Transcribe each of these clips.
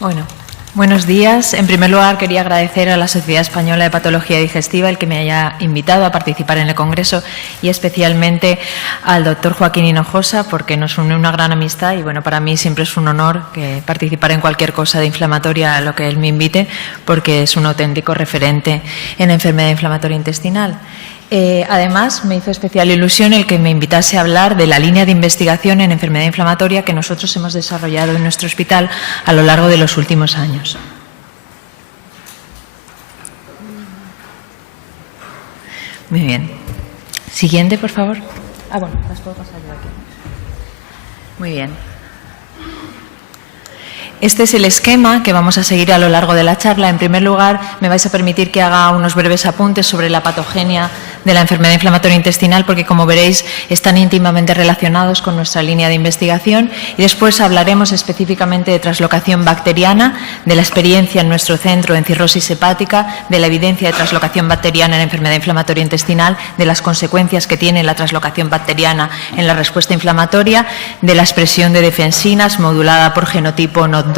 Bueno, buenos días. En primer lugar, quería agradecer a la Sociedad Española de Patología Digestiva el que me haya invitado a participar en el Congreso y especialmente al doctor Joaquín Hinojosa, porque nos une una gran amistad y, bueno, para mí siempre es un honor participar en cualquier cosa de inflamatoria a lo que él me invite, porque es un auténtico referente en enfermedad inflamatoria intestinal. Además, me hizo especial ilusión el que me invitase a hablar de la línea de investigación en enfermedad inflamatoria que nosotros hemos desarrollado en nuestro hospital a lo largo de los últimos años. Muy bien. Siguiente, por favor. Bueno, las puedo pasar yo aquí. Muy bien. Este es el esquema que vamos a seguir a lo largo de la charla. En primer lugar, me vais a permitir que haga unos breves apuntes sobre la patogenia de la enfermedad inflamatoria intestinal, porque, como veréis, están íntimamente relacionados con nuestra línea de investigación. Y después hablaremos específicamente de translocación bacteriana, de la experiencia en nuestro centro en cirrosis hepática, de la evidencia de translocación bacteriana en enfermedad inflamatoria intestinal, de las consecuencias que tiene la translocación bacteriana en la respuesta inflamatoria, de la expresión de defensinas modulada por genotipo NOD2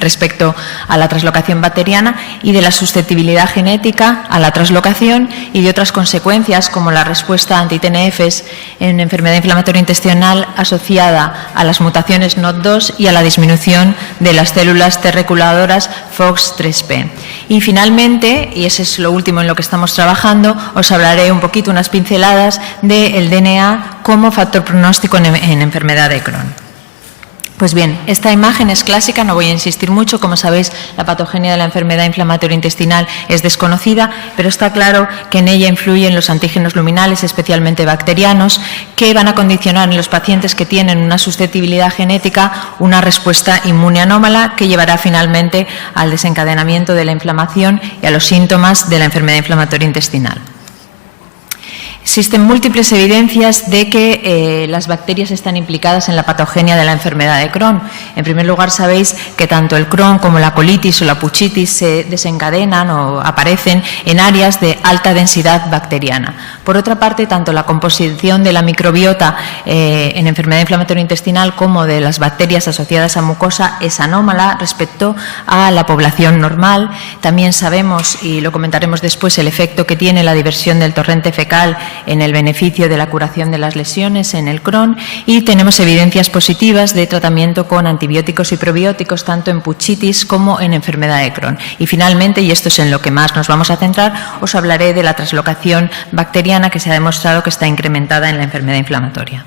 respecto a la translocación bacteriana y de la susceptibilidad genética a la translocación y de otras consecuencias como la respuesta anti-TNFs en enfermedad inflamatoria intestinal asociada a las mutaciones NOD2 y a la disminución de las células T reguladoras FOX3P. Y finalmente, y ese es lo último en lo que estamos trabajando, os hablaré un poquito, unas pinceladas del DNA como factor pronóstico en enfermedad de Crohn. Pues bien, esta imagen es clásica, no voy a insistir mucho. Como sabéis, la patogenia de la enfermedad inflamatoria intestinal es desconocida, pero está claro que en ella influyen los antígenos luminales, especialmente bacterianos, que van a condicionar en los pacientes que tienen una susceptibilidad genética una respuesta inmune anómala que llevará finalmente al desencadenamiento de la inflamación y a los síntomas de la enfermedad inflamatoria intestinal. Existen múltiples evidencias de que las bacterias están implicadas en la patogenia de la enfermedad de Crohn. En primer lugar, sabéis que tanto el Crohn como la colitis o la puchitis se desencadenan o aparecen en áreas de alta densidad bacteriana. Por otra parte, tanto la composición de la microbiota en enfermedad inflamatoria intestinal como de las bacterias asociadas a mucosa es anómala respecto a la población normal. También sabemos, y lo comentaremos después, el efecto que tiene la diversión del torrente fecal en el beneficio de la curación de las lesiones en el Crohn, y tenemos evidencias positivas de tratamiento con antibióticos y probióticos tanto en puchitis como en enfermedad de Crohn. Y finalmente, y esto es en lo que más nos vamos a centrar, os hablaré de la translocación bacteriana que se ha demostrado que está incrementada en la enfermedad inflamatoria.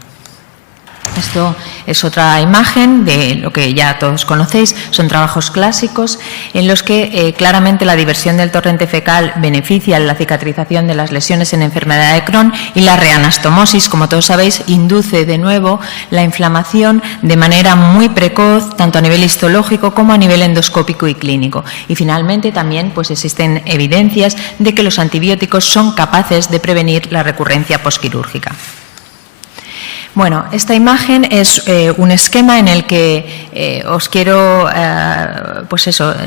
Esto es otra imagen de lo que ya todos conocéis. Son trabajos clásicos en los que claramente la diversión del torrente fecal beneficia la cicatrización de las lesiones en enfermedad de Crohn, y la reanastomosis, como todos sabéis, induce de nuevo la inflamación de manera muy precoz, tanto a nivel histológico como a nivel endoscópico y clínico. Y finalmente también pues existen evidencias de que los antibióticos son capaces de prevenir la recurrencia posquirúrgica. Bueno, esta imagen es un esquema en el que os quiero,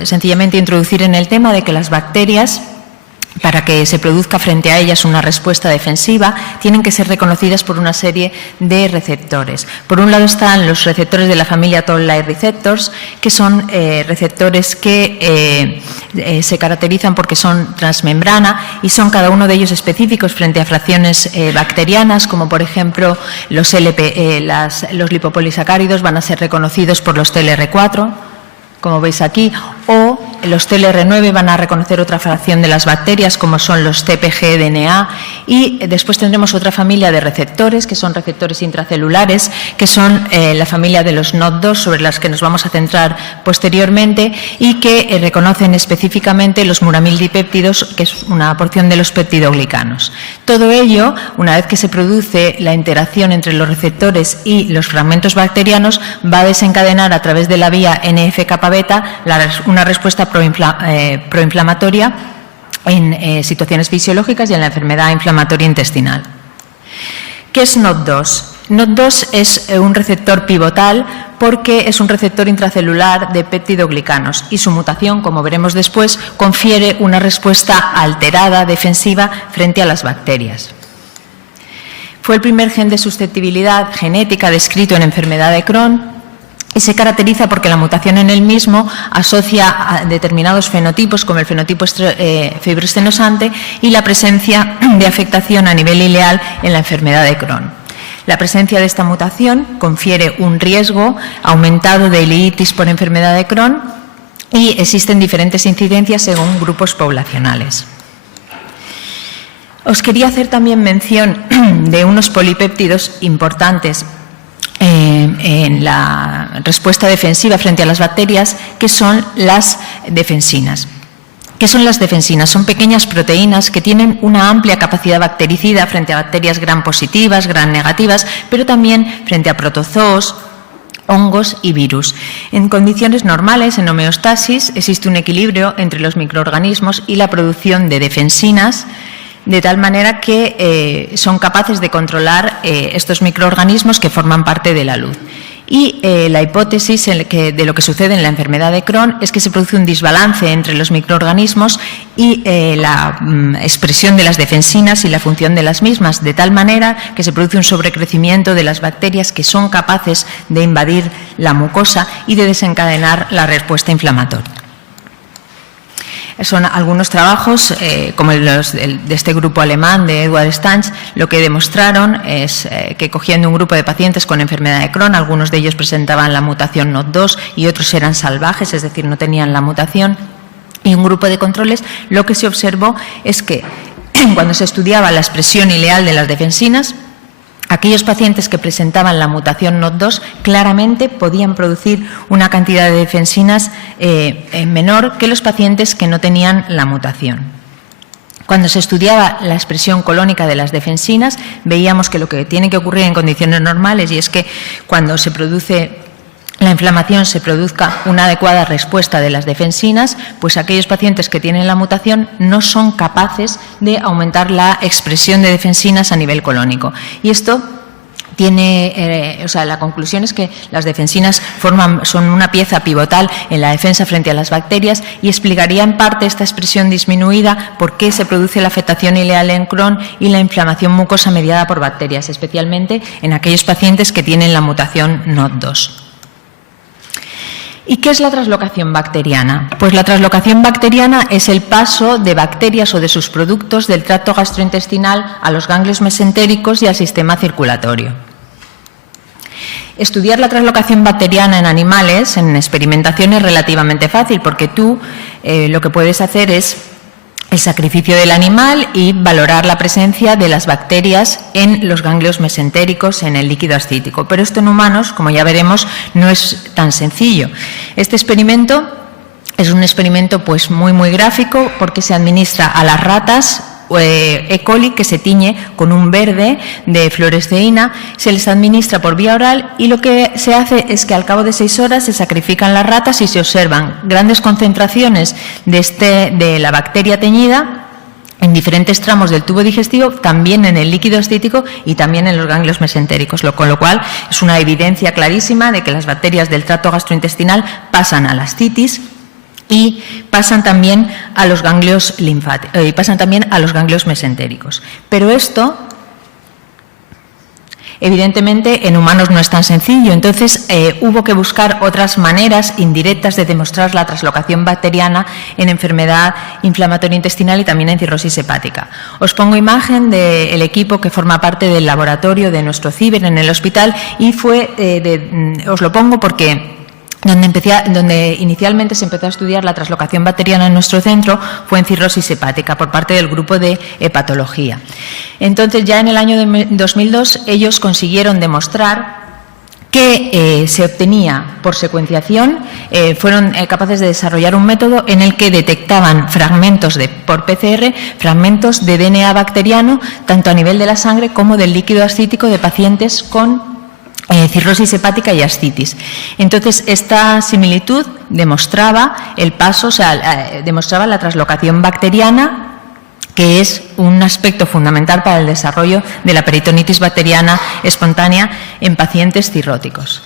sencillamente introducir en el tema de que las bacterias, para que se produzca frente a ellas una respuesta defensiva, tienen que ser reconocidas por una serie de receptores. Por un lado están los receptores de la familia Toll-like receptors, que son receptores que se caracterizan porque son transmembrana y son cada uno de ellos específicos frente a fracciones bacterianas, como por ejemplo los lipopolisacáridos van a ser reconocidos por los TLR4, como veis aquí, o los TLR9 van a reconocer otra fracción de las bacterias, como son los TPG-DNA, y después tendremos otra familia de receptores, que son receptores intracelulares, que son la familia de los NOD2, sobre las que nos vamos a centrar posteriormente, y que reconocen específicamente los muramildipéptidos, que es una porción de los peptidoglicanos. Todo ello, una vez que se produce la interacción entre los receptores y los fragmentos bacterianos, va a desencadenar a través de la vía NF-kappa-beta una respuesta proinflamatoria en situaciones fisiológicas y en la enfermedad inflamatoria intestinal. ¿Qué es NOD2? NOD2 es un receptor pivotal porque es un receptor intracelular de peptidoglicanos y su mutación, como veremos después, confiere una respuesta alterada defensiva frente a las bacterias. Fue el primer gen de susceptibilidad genética descrito en enfermedad de Crohn y se caracteriza porque la mutación en el mismo asocia a determinados fenotipos, como el fenotipo fibroestenosante, y la presencia de afectación a nivel ileal en la enfermedad de Crohn. La presencia de esta mutación confiere un riesgo aumentado de ileitis por enfermedad de Crohn y existen diferentes incidencias según grupos poblacionales. Os quería hacer también mención de unos polipéptidos importantes en la respuesta defensiva frente a las bacterias, que son las defensinas. ¿Qué son las defensinas? Son pequeñas proteínas que tienen una amplia capacidad bactericida frente a bacterias gram positivas, gram negativas, pero también frente a protozoos, hongos y virus. En condiciones normales, en homeostasis, existe un equilibrio entre los microorganismos y la producción de defensinas, de tal manera que son capaces de controlar estos microorganismos que forman parte de la luz. Y la hipótesis de lo que sucede en la enfermedad de Crohn es que se produce un desbalance entre los microorganismos y la expresión de las defensinas y la función de las mismas, de tal manera que se produce un sobrecrecimiento de las bacterias que son capaces de invadir la mucosa y de desencadenar la respuesta inflamatoria. Son algunos trabajos, como de este grupo alemán de Edward Stanch, lo que demostraron es que cogiendo un grupo de pacientes con enfermedad de Crohn, algunos de ellos presentaban la mutación NOT2 y otros eran salvajes, es decir, no tenían la mutación, y un grupo de controles, lo que se observó es que cuando se estudiaba la expresión ileal de las defensinas, aquellos pacientes que presentaban la mutación NOT2 claramente podían producir una cantidad de defensinas menor que los pacientes que no tenían la mutación. Cuando se estudiaba la expresión colónica de las defensinas, veíamos que lo que tiene que ocurrir en condiciones normales, y es que cuando se produce la inflamación se produzca una adecuada respuesta de las defensinas, pues aquellos pacientes que tienen la mutación no son capaces de aumentar la expresión de defensinas a nivel colónico. Y esto tiene, la conclusión es que las defensinas son una pieza pivotal en la defensa frente a las bacterias y explicaría en parte esta expresión disminuida por qué se produce la afectación ileal en Crohn y la inflamación mucosa mediada por bacterias, especialmente en aquellos pacientes que tienen la mutación NOT2. ¿Y qué es la translocación bacteriana? Pues la translocación bacteriana es el paso de bacterias o de sus productos del tracto gastrointestinal a los ganglios mesentéricos y al sistema circulatorio. Estudiar la translocación bacteriana en animales, en experimentación, es relativamente fácil, porque tú lo que puedes hacer es el sacrificio del animal y valorar la presencia de las bacterias en los ganglios mesentéricos, en el líquido ascítico. Pero esto en humanos, como ya veremos, no es tan sencillo. Este experimento es un experimento pues muy gráfico, porque se administra a las ratas E. coli, que se tiñe con un verde de fluoresceína, se les administra por vía oral, y lo que se hace es que al cabo de 6 horas se sacrifican las ratas y se observan grandes concentraciones de la bacteria teñida en diferentes tramos del tubo digestivo, también en el líquido ascítico y también en los ganglios mesentéricos, con lo cual es una evidencia clarísima de que las bacterias del tracto gastrointestinal pasan a la ascitis y pasan también a los ganglios linfáticos, y pasan también a los ganglios mesentéricos. Pero esto, evidentemente, en humanos no es tan sencillo. Entonces, hubo que buscar otras maneras indirectas de demostrar la translocación bacteriana en enfermedad inflamatoria intestinal y también en cirrosis hepática. Os pongo imagen del equipo que forma parte del laboratorio de nuestro CIBER en el hospital, y os lo pongo porque donde inicialmente se empezó a estudiar la translocación bacteriana en nuestro centro fue en cirrosis hepática por parte del grupo de hepatología. Entonces, ya en el año 2002 ellos consiguieron demostrar que se obtenía por secuenciación, fueron capaces de desarrollar un método en el que detectaban fragmentos por PCR, fragmentos de DNA bacteriano, tanto a nivel de la sangre como del líquido ascítico de pacientes con cirrosis hepática y ascitis. Entonces, esta similitud demostraba el paso, demostraba la translocación bacteriana, que es un aspecto fundamental para el desarrollo de la peritonitis bacteriana espontánea en pacientes cirróticos.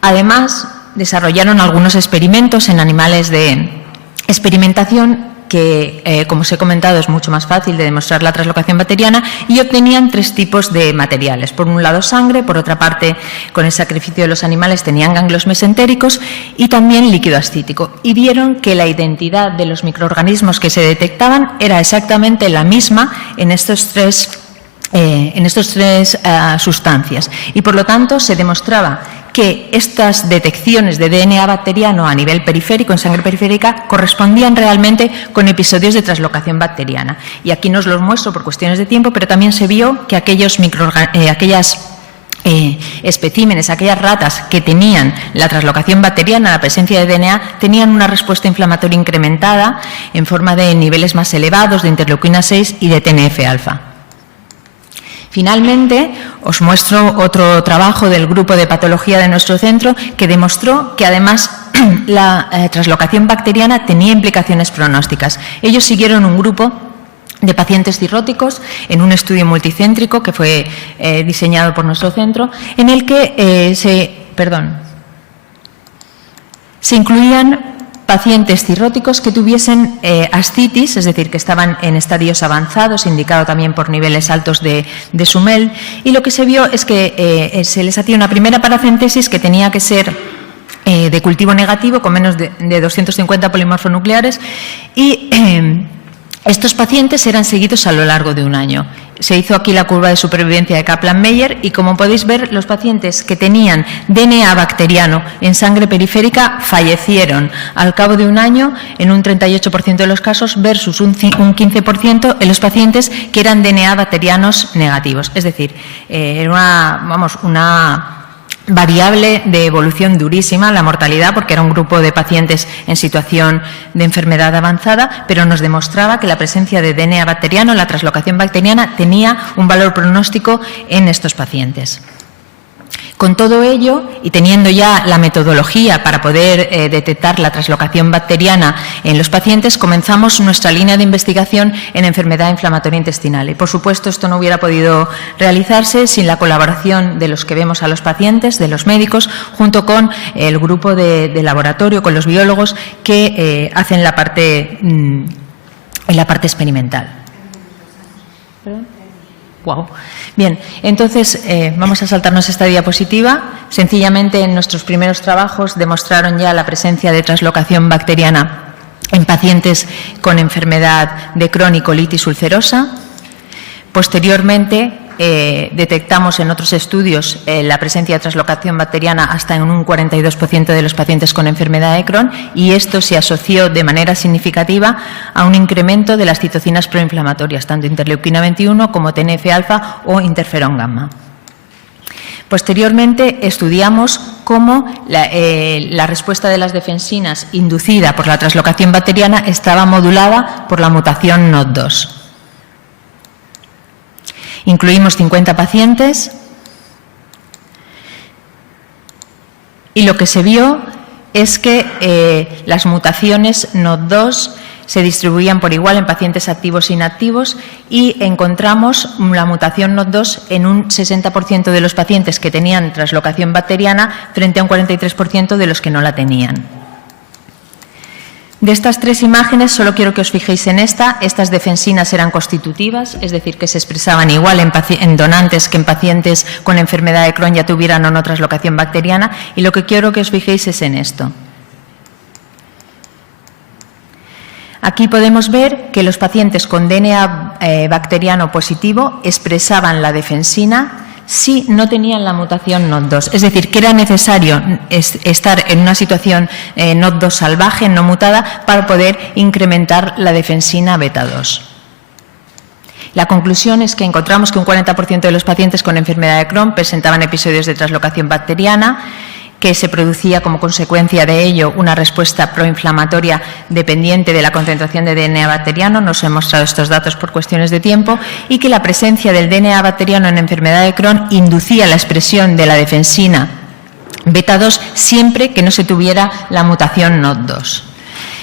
Además, desarrollaron algunos experimentos en animales de experimentación que, como os he comentado, es mucho más fácil de demostrar la translocación bacteriana, y obtenían 3 tipos de materiales. Por un lado sangre, por otra parte con el sacrificio de los animales tenían ganglios mesentéricos y también líquido ascítico. Y vieron que la identidad de los microorganismos que se detectaban era exactamente la misma en estos tres sustancias, y por lo tanto se demostraba que estas detecciones de DNA bacteriano a nivel periférico, en sangre periférica, correspondían realmente con episodios de translocación bacteriana. Y aquí no os los muestro por cuestiones de tiempo, pero también se vio que aquellos especímenes, aquellas ratas que tenían la translocación bacteriana, la presencia de DNA, tenían una respuesta inflamatoria incrementada en forma de niveles más elevados de interleuquina 6 y de TNF-alfa. Finalmente, os muestro otro trabajo del grupo de patología de nuestro centro que demostró que además la translocación bacteriana tenía implicaciones pronósticas. Ellos siguieron un grupo de pacientes cirróticos en un estudio multicéntrico que fue diseñado por nuestro centro, en el que se incluían pacientes cirróticos que tuviesen ascitis, es decir, que estaban en estadios avanzados, indicado también por niveles altos de Sumel, y lo que se vio es que se les hacía una primera paracentesis que tenía que ser de cultivo negativo, con menos de 250 polimorfonucleares, y estos pacientes eran seguidos a lo largo de un año. Se hizo aquí la curva de supervivencia de Kaplan-Meier y, como podéis ver, los pacientes que tenían DNA bacteriano en sangre periférica fallecieron al cabo de un año en un 38% de los casos versus un 15% en los pacientes que eran DNA bacterianos negativos. Es decir, era una variable de evolución durísima, la mortalidad, porque era un grupo de pacientes en situación de enfermedad avanzada, pero nos demostraba que la presencia de DNA bacteriano, la translocación bacteriana, tenía un valor pronóstico en estos pacientes. Con todo ello, y teniendo ya la metodología para poder detectar la translocación bacteriana en los pacientes, comenzamos nuestra línea de investigación en enfermedad inflamatoria intestinal. Y, por supuesto, esto no hubiera podido realizarse sin la colaboración de los que vemos a los pacientes, de los médicos, junto con el grupo de laboratorio, con los biólogos que hacen la parte experimental. Wow. Bien, entonces vamos a saltarnos esta diapositiva. Sencillamente, en nuestros primeros trabajos demostraron ya la presencia de translocación bacteriana en pacientes con enfermedad de Crohn y colitis ulcerosa. Posteriormente, detectamos en otros estudios la presencia de translocación bacteriana hasta en un 42% de los pacientes con enfermedad de Crohn, y esto se asoció de manera significativa a un incremento de las citocinas proinflamatorias, tanto interleuquina 21 como TNF-alfa o interferón gamma. Posteriormente, estudiamos cómo la respuesta de las defensinas inducida por la translocación bacteriana estaba modulada por la mutación NOD2. Incluimos 50 pacientes y lo que se vio es que las mutaciones NOD2 se distribuían por igual en pacientes activos e inactivos, y encontramos la mutación NOD2 en un 60% de los pacientes que tenían translocación bacteriana frente a un 43% de los que no la tenían. De estas 3 imágenes, solo quiero que os fijéis en esta. Estas defensinas eran constitutivas, es decir, que se expresaban igual en donantes que en pacientes con enfermedad de Crohn, ya tuvieran o no translocación bacteriana, y lo que quiero que os fijéis es en esto. Aquí podemos ver que los pacientes con DNA bacteriano positivo expresaban la defensina si no tenían la mutación NOD2, es decir, que era necesario estar en una situación NOD2 salvaje, no mutada, para poder incrementar la defensina beta 2. La conclusión es que encontramos que un 40% de los pacientes con enfermedad de Crohn presentaban episodios de translocación bacteriana, que se producía como consecuencia de ello una respuesta proinflamatoria dependiente de la concentración de DNA bacteriano. No os he mostrado estos datos por cuestiones de tiempo, y que la presencia del DNA bacteriano en enfermedad de Crohn inducía la expresión de la defensina beta 2 siempre que no se tuviera la mutación NOD2.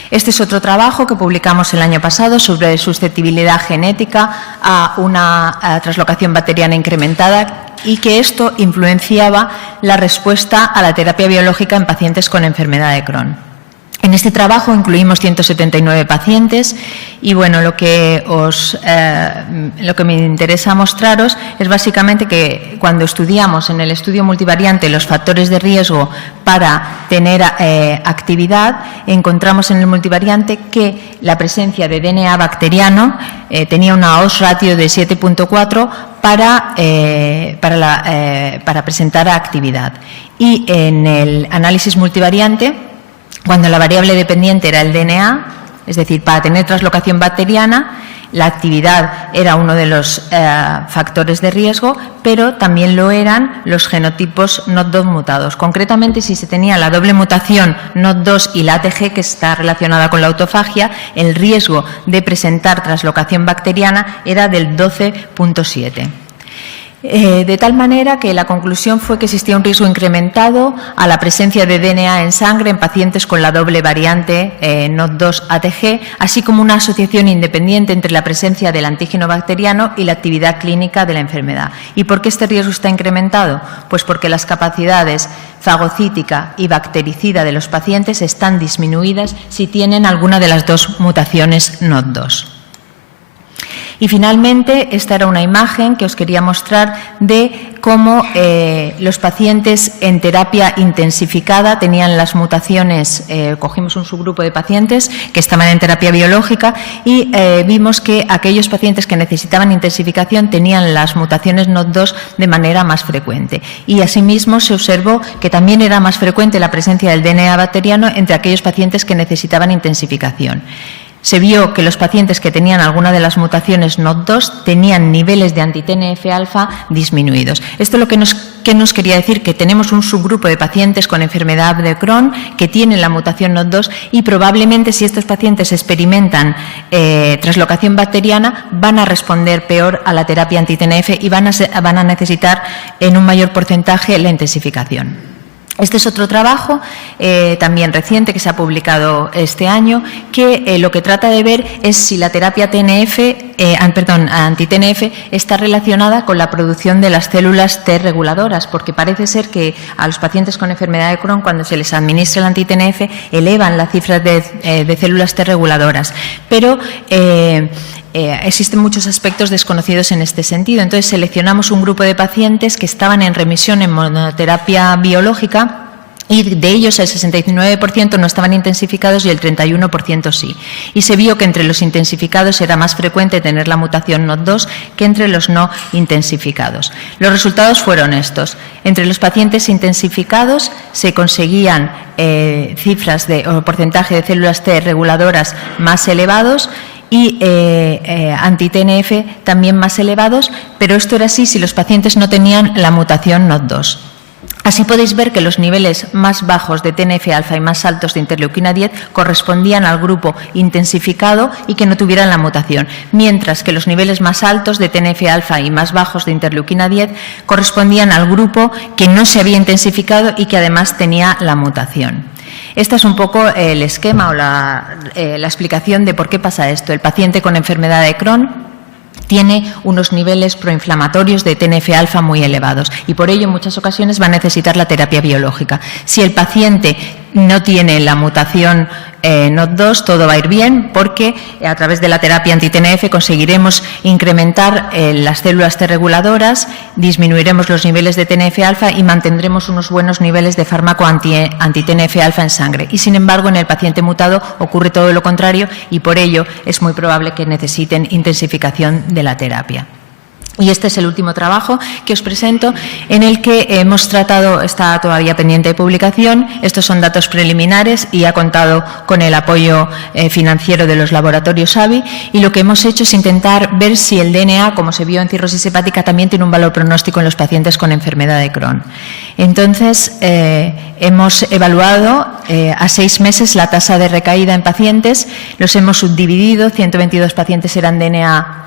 Este es otro trabajo que publicamos el año pasado sobre susceptibilidad genética a una translocación bacteriana incrementada, y que esto influenciaba la respuesta a la terapia biológica en pacientes con enfermedad de Crohn. En este trabajo incluimos 179 pacientes y, bueno, lo que me interesa mostraros es básicamente que cuando estudiamos en el estudio multivariante los factores de riesgo para tener actividad, encontramos en el multivariante que la presencia de DNA bacteriano tenía una odds ratio de 7.4 para presentar actividad. Y en el análisis multivariante, cuando la variable dependiente era el DNA, es decir, para tener translocación bacteriana, la actividad era uno de los factores de riesgo, pero también lo eran los genotipos NOD2 mutados. Concretamente, si se tenía la doble mutación NOD2 y la ATG, que está relacionada con la autofagia, el riesgo de presentar translocación bacteriana era del 12.7. De tal manera que la conclusión fue que existía un riesgo incrementado a la presencia de DNA en sangre en pacientes con la doble variante NOD2-ATG, así como una asociación independiente entre la presencia del antígeno bacteriano y la actividad clínica de la enfermedad. ¿Y por qué este riesgo está incrementado? Pues porque las capacidades fagocítica y bactericida de los pacientes están disminuidas si tienen alguna de las dos mutaciones NOD2. Y finalmente, esta era una imagen que os quería mostrar de cómo los pacientes en terapia intensificada tenían las mutaciones. Cogimos un subgrupo de pacientes que estaban en terapia biológica y vimos que aquellos pacientes que necesitaban intensificación tenían las mutaciones NOD2 de manera más frecuente. Y asimismo se observó que también era más frecuente la presencia del DNA bacteriano entre aquellos pacientes que necesitaban intensificación. Se vio que los pacientes que tenían alguna de las mutaciones NOD2 tenían niveles de anti-TNF-alfa disminuidos. Esto lo que nos quería decir, que tenemos un subgrupo de pacientes con enfermedad de Crohn que tienen la mutación NOD2 y probablemente si estos pacientes experimentan translocación bacteriana van a responder peor a la terapia anti-TNF y van a necesitar en un mayor porcentaje la intensificación. Este es otro trabajo también reciente que se ha publicado este año, que lo que trata de ver es si la terapia anti-TNF está relacionada con la producción de las células T reguladoras, porque parece ser que a los pacientes con enfermedad de Crohn, cuando se les administra el anti-TNF, elevan las cifras de células T reguladoras. Pero existen muchos aspectos desconocidos en este sentido. Entonces, seleccionamos un grupo de pacientes que estaban en remisión en monoterapia biológica y de ellos el 69% no estaban intensificados y el 31% sí. Y se vio que entre los intensificados era más frecuente tener la mutación NOD2 que entre los no intensificados. Los resultados fueron estos. Entre los pacientes intensificados se conseguían cifras o porcentaje de células T reguladoras más elevados y anti-TNF también más elevados, pero esto era así si los pacientes no tenían la mutación NOD2. Así podéis ver que los niveles más bajos de TNF-alfa y más altos de interleuquina 10 correspondían al grupo intensificado y que no tuvieran la mutación, mientras que los niveles más altos de TNF-alfa y más bajos de interleuquina 10 correspondían al grupo que no se había intensificado y que además tenía la mutación. Este es un poco el esquema o la explicación de por qué pasa esto. El paciente con enfermedad de Crohn tiene unos niveles proinflamatorios de TNF-alfa muy elevados y por ello en muchas ocasiones va a necesitar la terapia biológica. Si el paciente no tiene la mutación NOD2, todo va a ir bien porque a través de la terapia anti-TNF conseguiremos incrementar las células T reguladoras, disminuiremos los niveles de TNF-alfa y mantendremos unos buenos niveles de fármaco anti-TNF-alfa en sangre. Y sin embargo, en el paciente mutado ocurre todo lo contrario y por ello es muy probable que necesiten intensificación de la terapia. Y este es el último trabajo que os presento, en el que hemos tratado, está todavía pendiente de publicación, estos son datos preliminares y ha contado con el apoyo financiero de los laboratorios AVI, y lo que hemos hecho es intentar ver si el DNA, como se vio en cirrosis hepática, también tiene un valor pronóstico en los pacientes con enfermedad de Crohn. Entonces, hemos evaluado a 6 meses la tasa de recaída en pacientes, los hemos subdividido, 122 pacientes eran DNA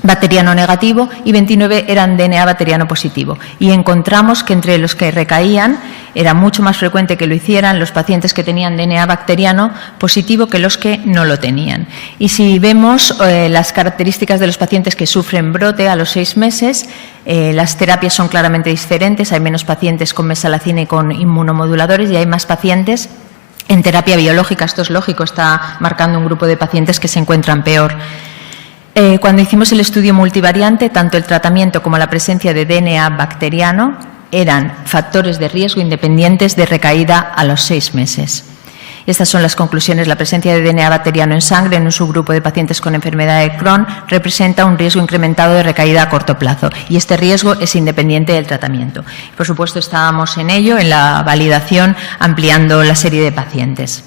bacteriano negativo y 29 eran DNA bacteriano positivo. Y encontramos que entre los que recaían era mucho más frecuente que lo hicieran los pacientes que tenían DNA bacteriano positivo que los que no lo tenían. Y si vemos las características de los pacientes que sufren brote a los 6 meses, las terapias son claramente diferentes. Hay menos pacientes con mesalacina y con inmunomoduladores y hay más pacientes En terapia biológica, esto es lógico, está marcando un grupo de pacientes que se encuentran peor. Cuando hicimos el estudio multivariante, tanto el tratamiento como la presencia de DNA bacteriano eran factores de riesgo independientes de recaída a los 6 meses. Estas son las conclusiones. La presencia de DNA bacteriano en sangre en un subgrupo de pacientes con enfermedad de Crohn representa un riesgo incrementado de recaída a corto plazo y este riesgo es independiente del tratamiento. Por supuesto, estábamos en ello, en la validación, ampliando la serie de pacientes.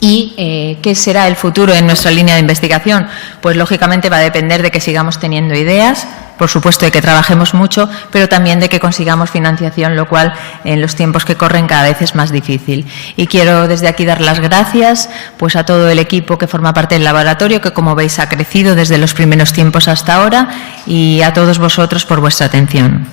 ¿Y qué será el futuro en nuestra línea de investigación? Pues lógicamente va a depender de que sigamos teniendo ideas, por supuesto de que trabajemos mucho, pero también de que consigamos financiación, lo cual en los tiempos que corren cada vez es más difícil. Y quiero desde aquí dar las gracias pues a todo el equipo que forma parte del laboratorio, que como veis ha crecido desde los primeros tiempos hasta ahora, y a todos vosotros por vuestra atención.